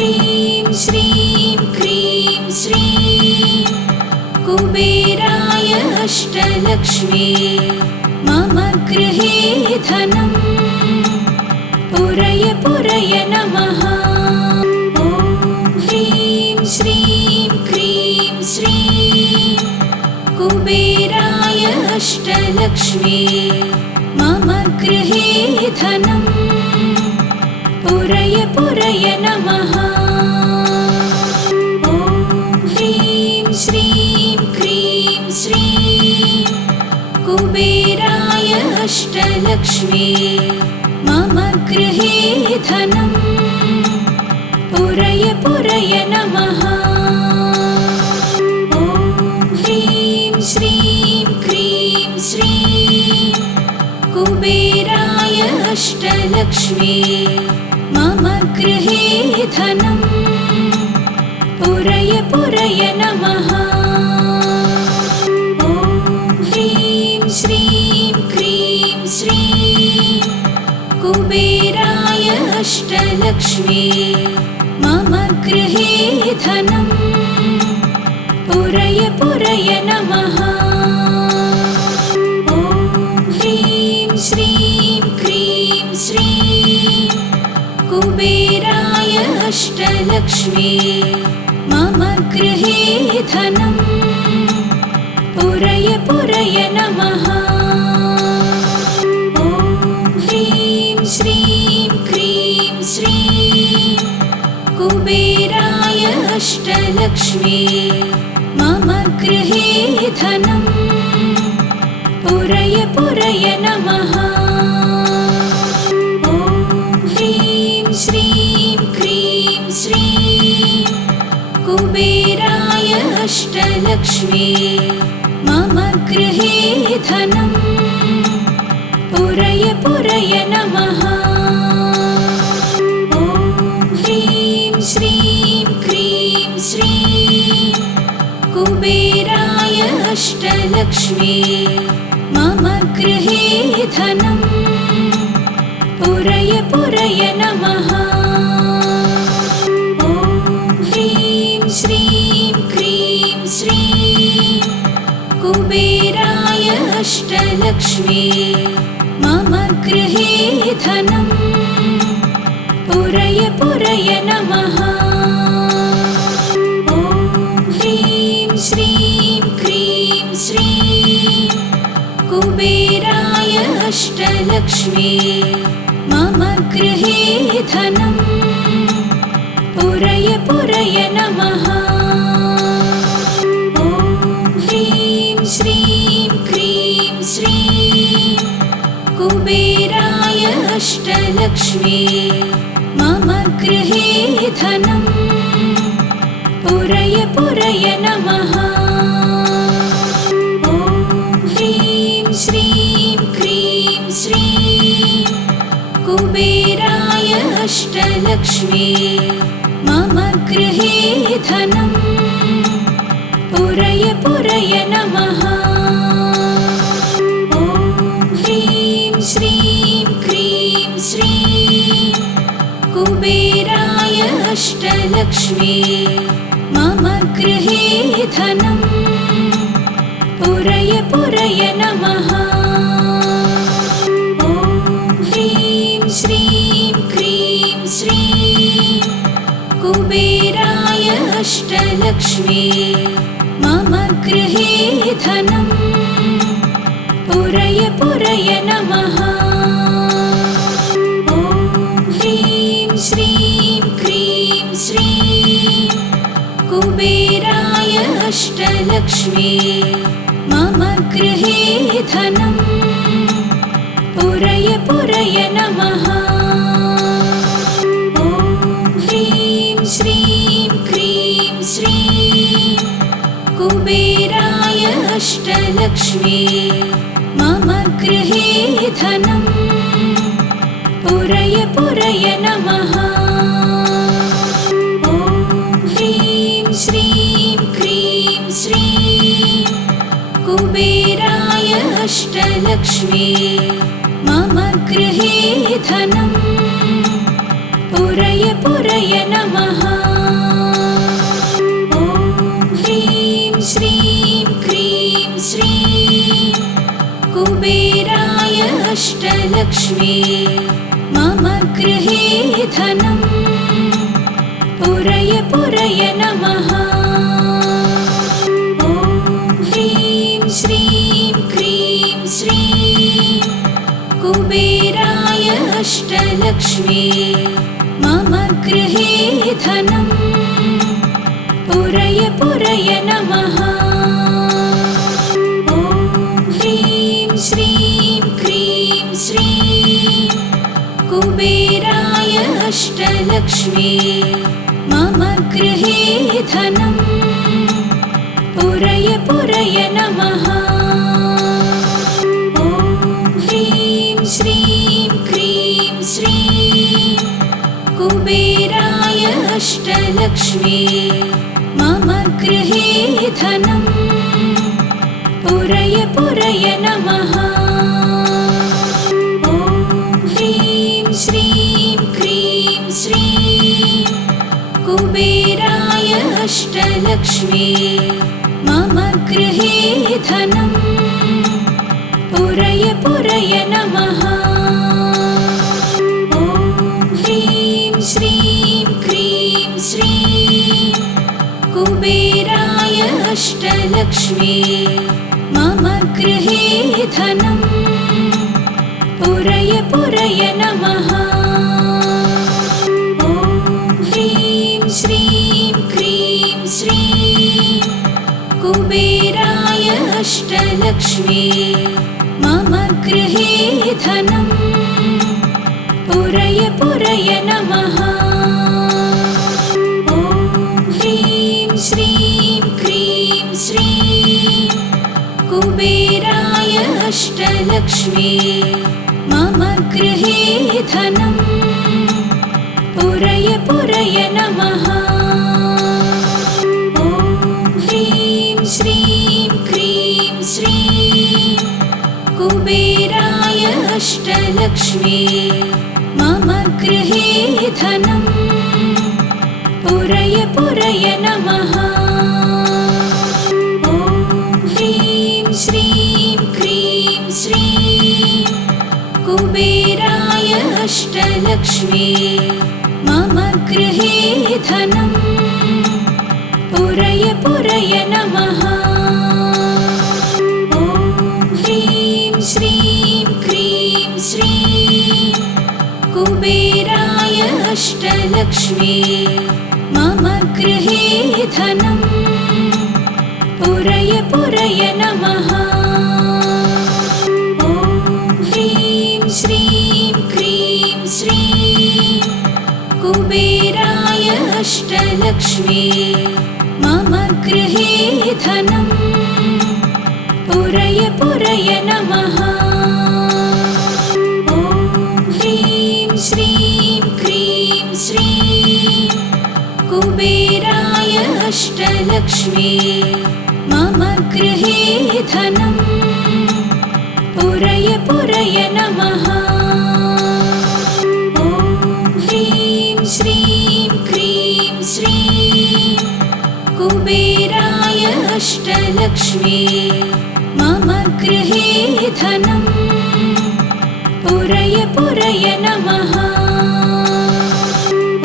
ह्रीं श्रीं क्रीं श्रीं कुबेराय अष्टलक्ष्मी मम गृहे धनं पुरय पुरय नमः। ॐ ह्रीं श्रीं क्रीं श्रीं कुबेराय अष्टलक्ष्मी मम गृहे धनं पुरय पुरय नमः। ॐ ह्रीं श्रीं क्रीं श्रीं कुबेराय अष्टलक्ष्मी मम गृहे धनं पुरय पुरय नमः। ॐ ह्रीं श्रीं क्रीं श्रीं कुबेराय अष्टलक्ष्मी मम गृहे धनं पुरय पुरय नमः। ॐ ह्रीं श्रीं क्रीं श्रीं कुबेराय अष्टलक्ष्मी मम गृहे धनं पुरय पुरय नमः। ॐ ह्रीं श्रीं क्रीं श्रीं कुबेराय अष्टलक्ष्मी मम गृहे धनं पुरय पुरय नमः। ॐ ह्रीं श्रीं क्रीं श्रीं कुबेराय अष्टलक्ष्मी मम गृहे धनं पुरय पुरय नमः। ॐ ह्रीं श्रीं क्रीं श्रीं कुबेराय अष्टलक्ष्मी मम गृहे धनं पुरय पुरय नमः। ॐ ह्रीं श्रीं क्रीं श्रीं कुबेराय अष्टलक्ष्मी मम गृहे धनं पुरय पुरय नमः। ॐ ह्रीं श्रीं क्रीं श्रीं कुबेराय अष्टलक्ष्मी मम गृहे धनं पुरय पुरय नमः। ॐ ह्रीं श्रीं क्रीं श्रीं कुबेराय अष्टलक्ष्मी मम गृहे धनं पुरय पुरय नमः। ॐ ह्रीं श्रीं क्रीं श्रीं कुबेराय अष्टलक्ष्मी मम गृहे धनं पुरय पुरय नमः। ॐ ह्रीं श्रीं क्रीं श्रीं कुबेराय अष्टलक्ष्मी मम गृहे धनं पुरय पुरय नमः। ॐ ह्रीं श्रीं क्रीं श्रीं कुबेराय अष्टलक्ष्मी मम गृहे धनं पुरय पुरय नमः। ॐ ह्रीं श्रीं क्रीं श्रीं कुबेराय अष्टलक्ष्मी मम गृहे धनं पुरय पुरय नमः। ॐ ह्रीं श्रीं क्रीं श्रीं कुबेराय अष्टलक्ष्मी मम गृहे धनं पुरय पुरय नमः। ॐ ह्रीं श्रीं क्रीं श्रीं कुबेराय अष्टलक्ष्मी मम गृहे धनं पुरय पुरय नमः। ॐ ह्रीं श्रीं क्रीं श्रीं कुबेराय अष्टलक्ष्मी मम गृहे धनं पुरय पुरय नमः। ॐ ह्रीं श्रीं क्रीं श्रीं कुबेराय अष्टलक्ष्मी मम गृहे धनम् पुरय पुरय नमः। ॐ ह्रीं श्रीं क्रीं श्रीं कुबेराय अष्टलक्ष्मी मम गृहे धनम् पुरय पुरय नमः। ॐ ह्रीं श्रीं क्रीं श्रीं कुबेराय अष्टलक्ष्मी मम गृहे धनम् पुरय पुरय नमः। ॐ ह्रीं श्रीं क्रीं श्रीं कुबेराय अष्टलक्ष्मी मम गृहे धनम् पुरय पुरय नमः। ॐ ह्रीं श्रीं क्रीं श्रीं कुबेराय अष्टलक्ष्मी मम गृहे धनम् पुरय पुरय नमः। ॐ ह्रीं श्रीं क्रीं श्रीं कुबेराय अष्टलक्ष्मी मम गृहे धनम् पुरय पुरय नमः। ॐ ह्रीं श्रीं क्रीं श्रीं कुबेराय अष्टलक्ष्मी मम गृहे धनम् पुरय पुरय नमः। ॐ ह्रीं श्रीं क्रीं श्रीं कुबेराय अष्टलक्ष्मी मम गृहे धनम् पुरय पुरय नमः। ॐ ह्रीं श्रीं क्रीं श्रीं कुबेराय अष्टलक्ष्मी मम गृहे धनम् पुरय पुरय नमः। ॐ ह्रीं श्रीं क्रीं श्रीं कुबेराय अष्टलक्ष्मी मम गृहे धनम् पुरय पुरय नमः। ॐ ह्रीं श्रीं क्रीं श्रीं कुबेराय अष्टलक्ष्मी मम गृहे धनम् पुरय पुरय नमः। ॐ ह्रीं श्रीं क्रीं श्रीं कुबेराय अष्टलक्ष्मी मम गृहे धनम् पुरय पुरय नमः। ॐ ह्रीं श्रीं क्रीं श्रीं कुबेराय अष्टलक्ष्मी मम गृहे धनम् पुरय पुरय नमः। ॐ ह्रीं श्रीं क्रीं श्रीं कुबेराय अष्टलक्ष्मी मम गृहे धनम् पुरय पुरय नमः।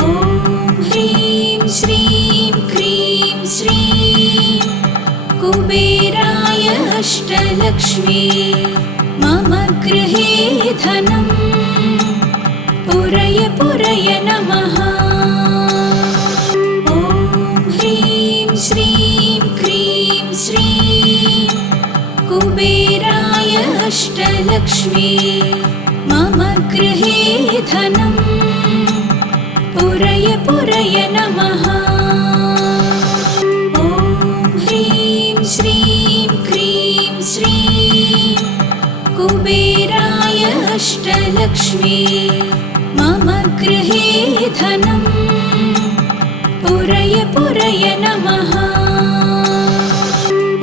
ॐ ह्रीं श्रीं क्रीं श्रीं कुबेराय अष्टलक्ष्मी मम गृहे धनम् पुरय पुरय नमः। ॐ ह्रीं श्रीं क्रीं श्रीं कुबेराय अष्टलक्ष्मी मम गृहे धनम् पुरय पुरय नमः। ॐ ह्रीं श्रीं क्रीं श्रीं कुबेराय अष्टलक्ष्मी मम गृहे धनम् पुरय पुरय नमः।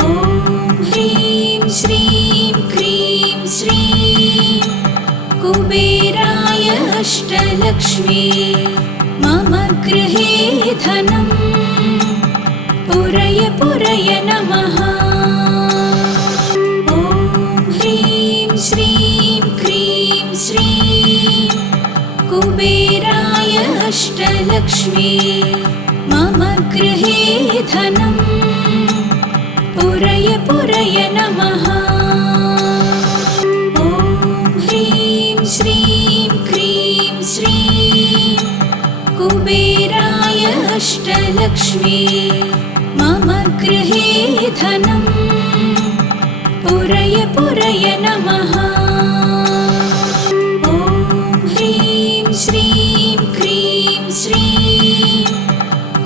ॐ ह्रीं श्रीं क्रीं श्रीं कुबेराय अष्टलक्ष्मी मम गृहे धनं पुरय पुरय नमः। ॐ ह्रीं श्रीं क्रीं श्रीं कुबेराय अष्टलक्ष्मी मम गृहे धनं पुरय पुरय नमः। ॐ ह्रीं श्रीं क्रीं श्रीं कुबेराय अष्टलक्ष्मी मम गृहे धनं पुरय पुरय नमः। ॐ ह्रीं श्रीं क्रीं श्रीं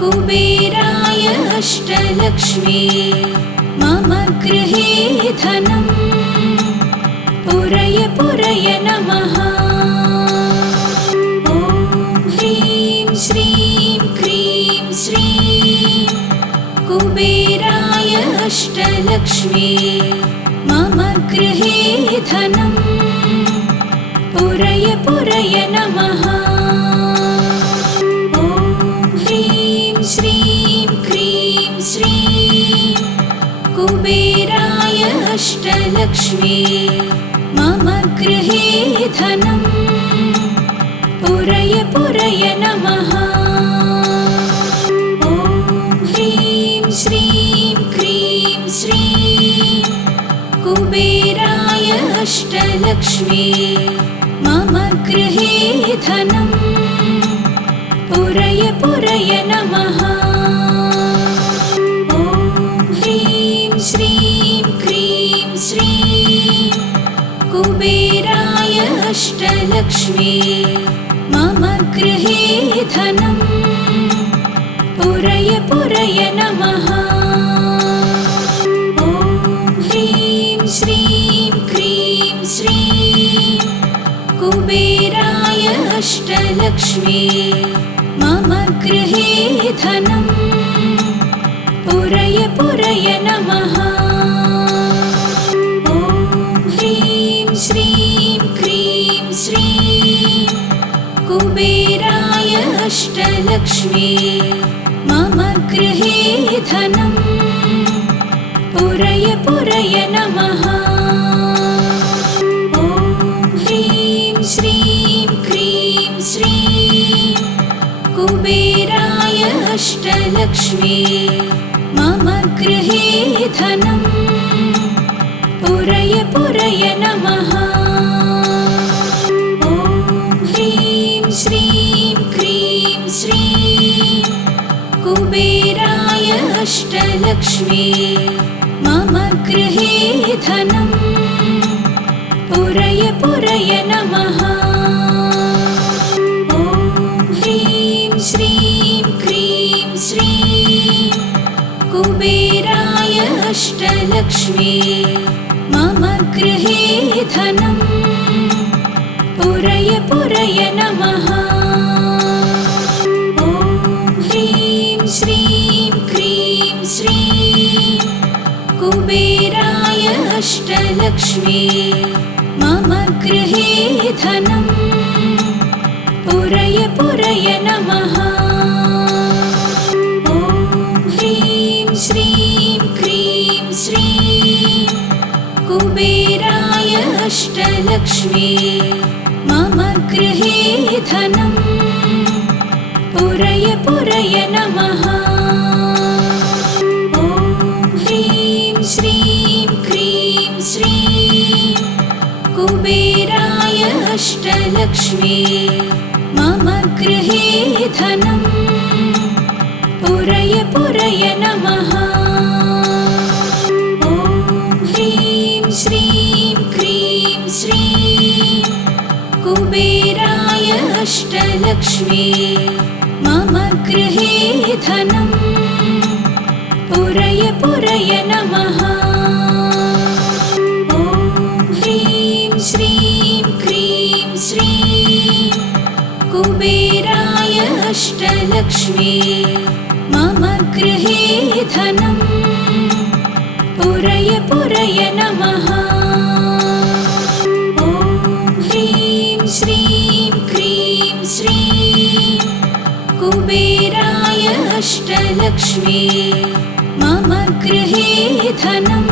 कुबेराय अष्टलक्ष्मी मम गृहे धनं पुरय पुरय नमः। ॐ ह्रीं श्रीं क्रीं श्रीं कुबेराय अष्टलक्ष्मी मम गृहे धनं पुरय पुरय नमः। ॐ ह्रीं श्रीं क्रीं श्रीं कुबेराय अष्टलक्ष्मी मम गृहे धनं पुरय पुरय नमः। ॐ ह्रीं श्रीं क्रीं श्रीं कुबेराय अष्टलक्ष्मी मम गृहे धनं पुरय पुरय नमः। ॐ ह्रीं श्रीं क्रीं श्रीं कुबेराय अष्टलक्ष्मी मम गृहे धनं पुरय पुरय नमः। ॐ ह्रीं श्रीं क्रीं श्रीं कुबेराय अष्टलक्ष्मी मम गृहे धनं पुरय पुरय नमः। ॐ ह्रीं श्रीं क्रीं श्रीं कुबेराय अष्टलक्ष्मी मम गृहे धनं पुरय पुरय नमः। ॐ ह्रीं श्रीं क्रीं श्रीं कुबेराय अष्टलक्ष्मी मम गृहे धनं पुरय पुरय नमः। ॐ ह्रीं श्रीं क्रीं श्रीं कुबेराय अष्टलक्ष्मी मम गृहे धनं पुरय पुरय नमः। ॐ ह्रीं श्रीं क्रीं श्रीं कुबेराय अष्टलक्ष्मी मम गृहे धनं पुरय पुरय नमः। ॐ ह्रीं श्रीं क्रीं श्रीं कुबेराय अष्टलक्ष्मी मम गृहे धनं पुरय पुरय नमः। ॐ ह्रीं श्रीं क्रीं श्रीं कुबेराय अष्टलक्ष्मी मम गृहे धनं पुरय पुरय नमः। ॐ ह्रीं श्रीं क्रीं श्रीं कुबेराय अष्टलक्ष्मी मम गृहे धनं पुरय पुरय नमः। ॐ ह्रीं श्रीं क्रीं श्रीं कुबेराय अष्टलक्ष्मी मम गृहे धनं पुरय पुरय नमः। ॐ ह्रीं श्रीं क्रीं श्रीं कुबेराय अष्टलक्ष्मी मम गृहे धनं पुरय पुरय नमः। ॐ ह्रीं श्रीं क्रीं श्रीं कुबेराय अष्टलक्ष्मी मम गृहे धनम्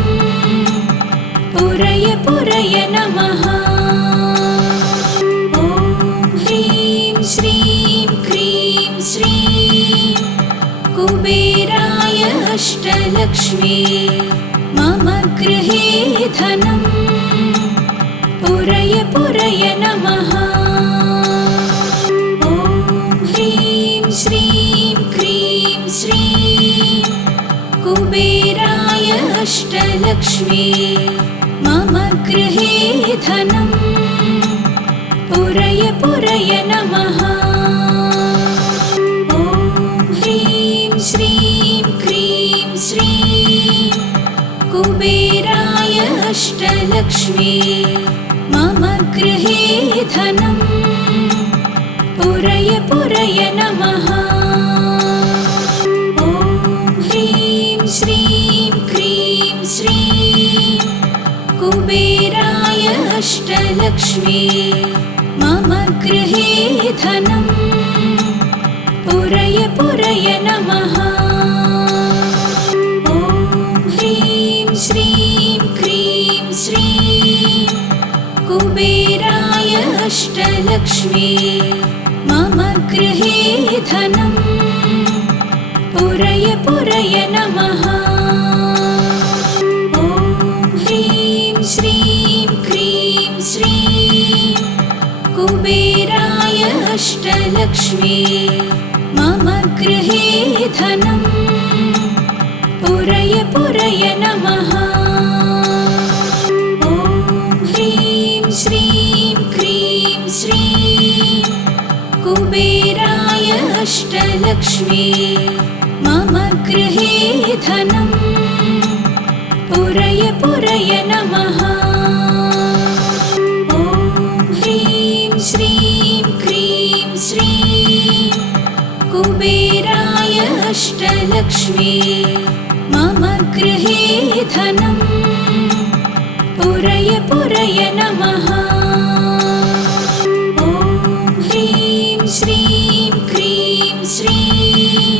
पुरय पुरय नमः। ॐ ह्रीं श्रीं क्रीं श्रीं कुबेराय अष्टलक्ष्मी मम गृहे धनम् पुरय पुरय नमः। ॐ ह्रीं श्रीं क्रीं श्रीं कुबेराय अष्टलक्ष्मी मम गृहे धनम् पुरय पुरय नमः। ॐ ह्रीं श्रीं क्रीं श्रीं कुबेराय अष्टलक्ष्मी मम गृहे धनम् पुरय पुरय नमः। ॐ ह्रीं श्रीं क्रीं श्रीं कुबेराय अष्टलक्ष्मी मम गृहे धनम् पुरय पुरय नमः। ॐ ह्रीं श्रीं क्रीं श्रीं कुबेराय अष्टलक्ष्मी मम गृहे धनम् पुरय पुरय नमः। ॐ ह्रीं श्रीं क्रीं श्रीं कुबेराय अष्टलक्ष्मी मम गृहे धनम् पुरय पुरय नमः। ॐ ह्रीं श्रीं क्रीं श्रीं कुबेराय अष्टलक्ष्मी मम गृहे धनम् पुरय पुरय नमः। ॐ ह्रीं श्रीं क्रीं श्रीं कुबेराय अष्टलक्ष्मी मम गृहे धनम् पुरय पुरय नमः। ॐ ह्रीं श्रीं क्रीं श्रीं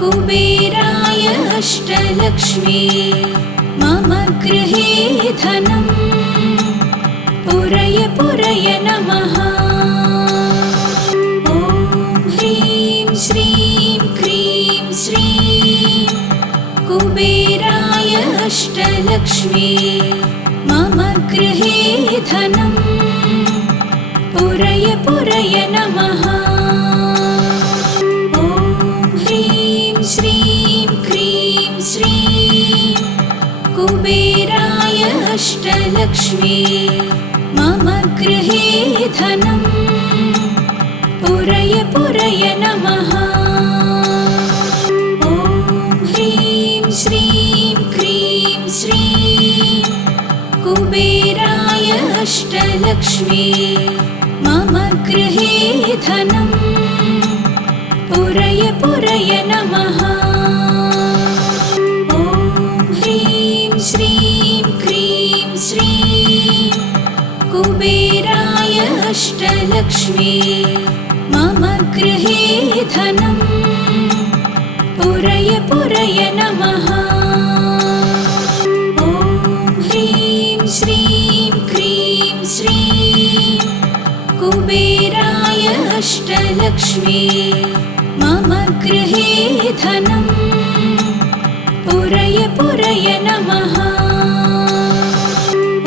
कुबेराय अष्टलक्ष्मी मम गृहे धनम् पुरय पुरय नमः। ॐ ह्रीं श्रीं क्रीं श्रीं कुबेराय अष्टलक्ष्मी मम गृहे धनम् पुरय पुरय नमः। ॐ ह्रीं श्रीं क्रीं श्रीं कुबेराय अष्टलक्ष्मी मम गृहे धनम् पुरय पुरय नमः। ॐ ह्रीं श्रीं क्रीं श्रीं कुबेराय अष्टलक्ष्मी मम गृहे धनम् पुरय पुरय नमः। ॐ ह्रीं श्रीं क्रीं श्रीं कुबेराय अष्टलक्ष्मी मम गृहे धनम् पुरय पुरय नमः। ॐ ह्रीं श्रीं क्रीं श्रीं कुबेराय अष्टलक्ष्मी मम गृहे धनम् पुरय पुरय नमः।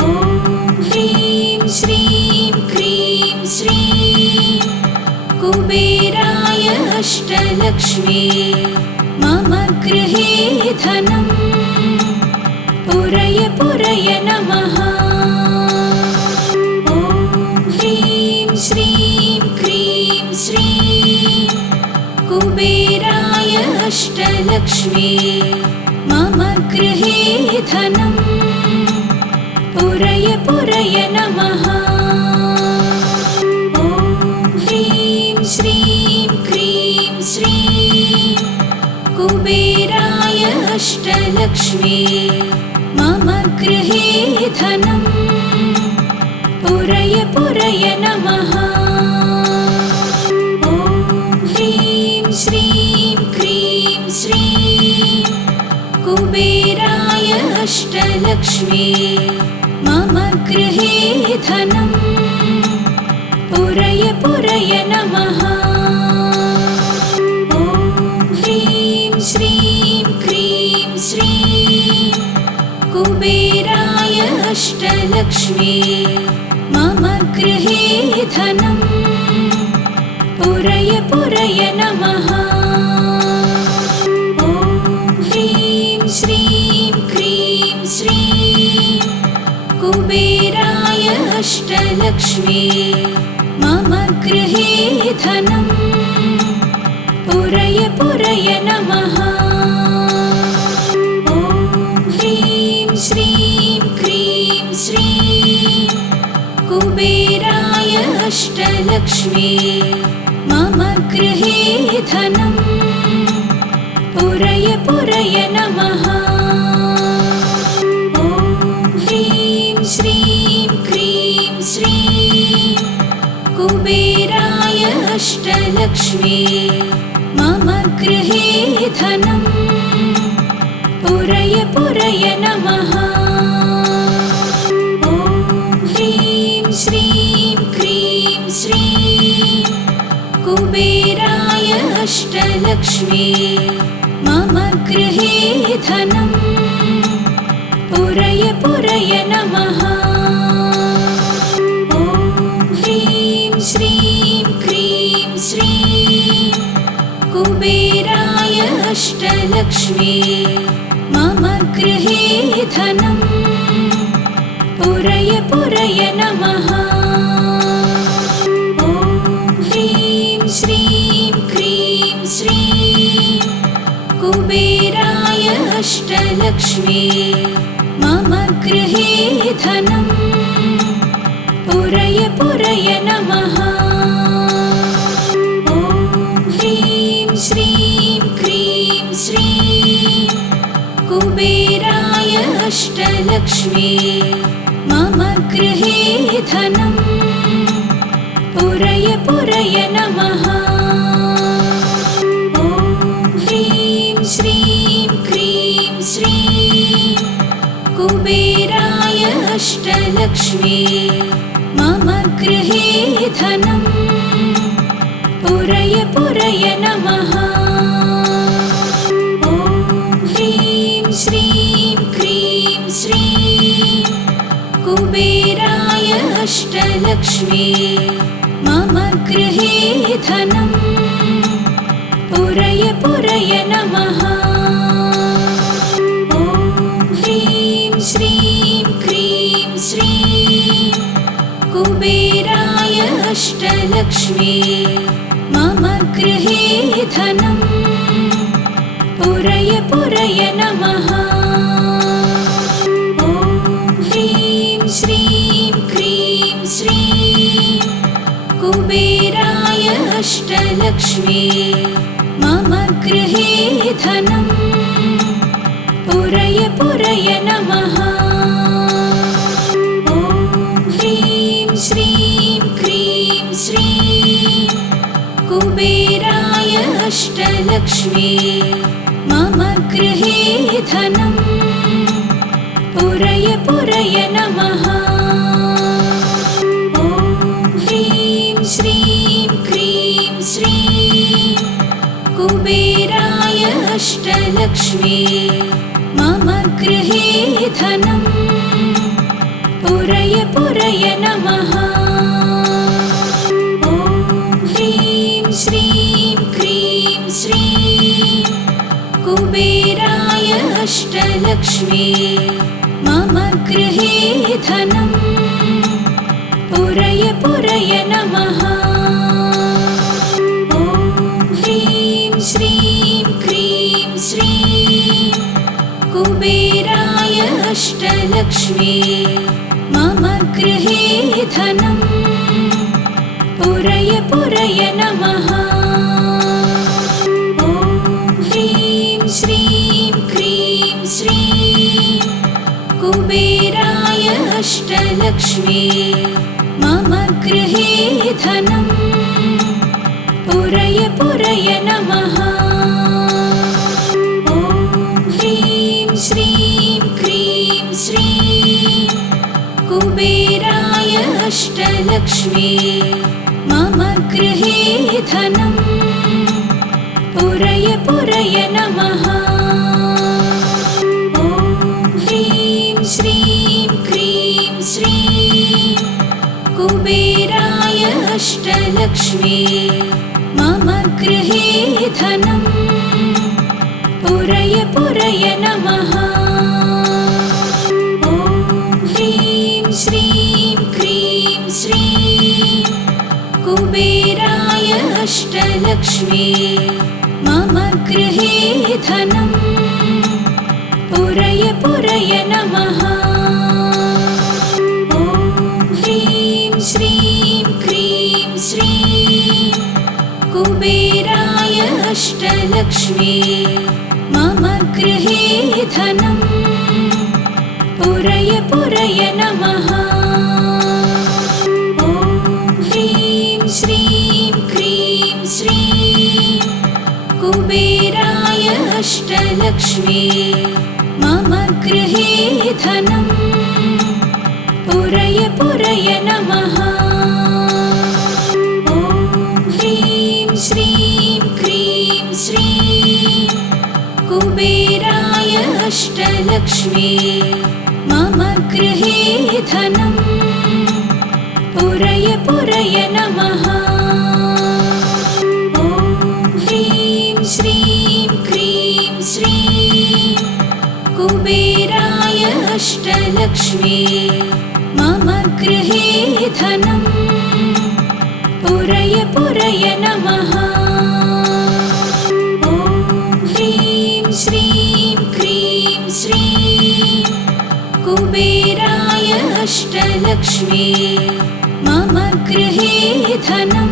ॐ ह्रीं श्रीं क्रीं श्रीं कुबेराय अष्टलक्ष्मी मम गृहे धनम् पुरय पुरय नमः। ॐ ह्रीं श्रीं क्रीं श्रीं कुबेराय अष्टलक्ष्मी मम गृहे धनम् पुरय पुरय नमः। ॐ ह्रीं श्रीं क्रीं श्रीं कुबेराय अष्टलक्ष्मी मम गृहे धनम् पुरय पुरय नमः। ॐ ह्रीं श्रीं क्रीं श्रीं कुबेराय अष्टलक्ष्मी मम गृहे धनं पुरय पुरय नमः। ॐ ह्रीं श्रीं क्रीं श्रीं कुबेराय अष्टलक्ष्मी मम गृहे धनं पुरय पुरय नमः। ॐ ह्रीं श्रीं क्रीं श्रीं कुबेराय अष्टलक्ष्मी मम गृहे धनं पुरय पुरय नमः। ॐ ह्रीं श्रीं क्रीं श्रीं कुबेराय अष्टलक्ष्मी मम गृहे धनं पुरय पुरय नमः। ॐ ह्रीं श्रीं क्रीं श्रीं कुबेराय अष्टलक्ष्मी मम गृहे धनं पुरय पुरय नमः। ॐ ह्रीं श्रीं क्रीं श्रीं कुबेराय अष्टलक्ष्मी मम गृहे धनं पुरय पुरय नमः। ॐ ह्रीं श्रीं क्रीं श्रीं कुबेराय अष्टलक्ष्मी मम गृहे धनं पुरय पुरय नमः। ॐ ह्रीं श्रीं क्रीं श्रीं कुबेराय अष्टलक्ष्मी मम गृहे धनं पुरय पुरय नमः। ॐ ह्रीं श्रीं क्रीं श्रीं कुबेराय अष्टलक्ष्मी मम गृहे धनं पुरय पुरय नमः। ॐ ह्रीं श्रीं क्रीं श्रीं कुबेराय अष्टलक्ष्मी मम गृहे धनं पुरय पुरय नमः। ॐ ह्रीं श्रीं क्रीं श्रीं कुबेराय अष्टलक्ष्मी मम गृहे धनं पुरय पुरय नमः। ॐ ह्रीं श्रीं क्रीं श्रीं कुबेराय अष्टलक्ष्मी मम गृहे धनं पुरय पुरय नमः। ॐ ह्रीं श्रीं क्रीं श्रीं कुबेराय अष्टलक्ष्मी मम गृहे धनं पुरय पुरय नमः। ॐ ह्रीं श्रीं क्रीं श्रीं कुबेराय अष्टलक्ष्मी मम गृहे धनं पुरय पुरय नमः। ॐ ह्रीं श्रीं क्रीं श्रीं कुबेराय अष्टलक्ष्मी मम गृहे धनं पुरय पुरय नमः। ॐ ह्रीं श्रीं क्रीं श्रीं कुबेराय अष्टलक्ष्मी मम गृहे धनं पुरय पुरय नमः। ॐ ह्रीं श्रीं क्रीं श्रीं कुबेराय अष्टलक्ष्मी मम गृहे धनं पुरय पुरय नमः। ॐ ह्रीं श्रीं क्रीं श्रीं कुबेराय अष्टलक्ष्मी मम गृहे धनं पुरय पुरय नमः। अष्टलक्ष्मी मम गृहे धनं पुरय पुरय नमः। ॐ ह्रीं श्रीं क्रीं श्रीं कुबेराय अष्टलक्ष्मी मम गृहे धनं पुरय पुरय नमः। ॐ ह्रीं श्रीं क्रीं श्रीं कुबेराय अष्टलक्ष्मी मम गृहे धनं पुरय पुरय नमः। ॐ ह्रीं श्रीं क्रीं श्रीं कुबेराय अष्टलक्ष्मी मम गृहे धनं पुरय पुरय नमः। ॐ ह्रीं श्रीं क्रीं श्रीं कुबेराय अष्टलक्ष्मी मम गृहे धनं पुरय पुरय नमः। ॐ ह्रीं श्रीं क्रीं श्रीं कुबेराय अष्टलक्ष्मी मम गृहे धनं पुरय पुरय नमः। ॐ ह्रीं श्रीं क्रीं श्रीं कुबेराय अष्टलक्ष्मी मम गृहे धनं पुरय पुरय नमः। ॐ ह्रीं श्रीं क्रीं श्रीं कुबेराय अष्टलक्ष्मी मम गृहे धनं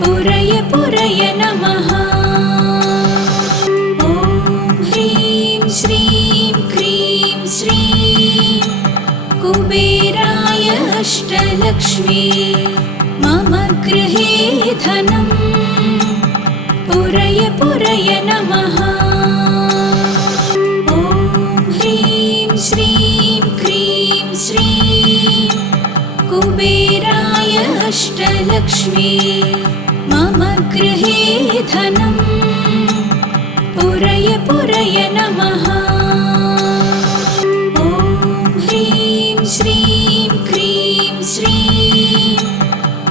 पुरय पुरय नमः। ॐ ह्रीं श्रीं क्रीं श्रीं कुबेराय अष्टलक्ष्मी मम गृहे धनं पुरय पुरय नमः। ॐ ह्रीं श्रीं क्रीं श्रीं कुबेराय अष्टलक्ष्मी मम गृहे धनं पुरय पुरय नमः। ॐ ह्रीं श्रीं क्रीं श्रीं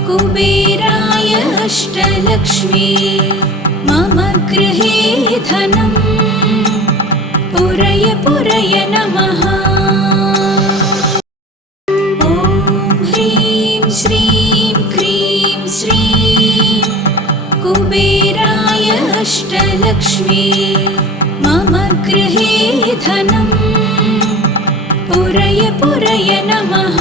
कुबेराय अष्टलक्ष्मी मम गृहे धनं पुरय पुरय नमः। ॐ ह्रीं श्रीं क्रीं श्रीं कुबेराय अष्टलक्ष्मी मम गृहे धनं पुरय पुरय नमः।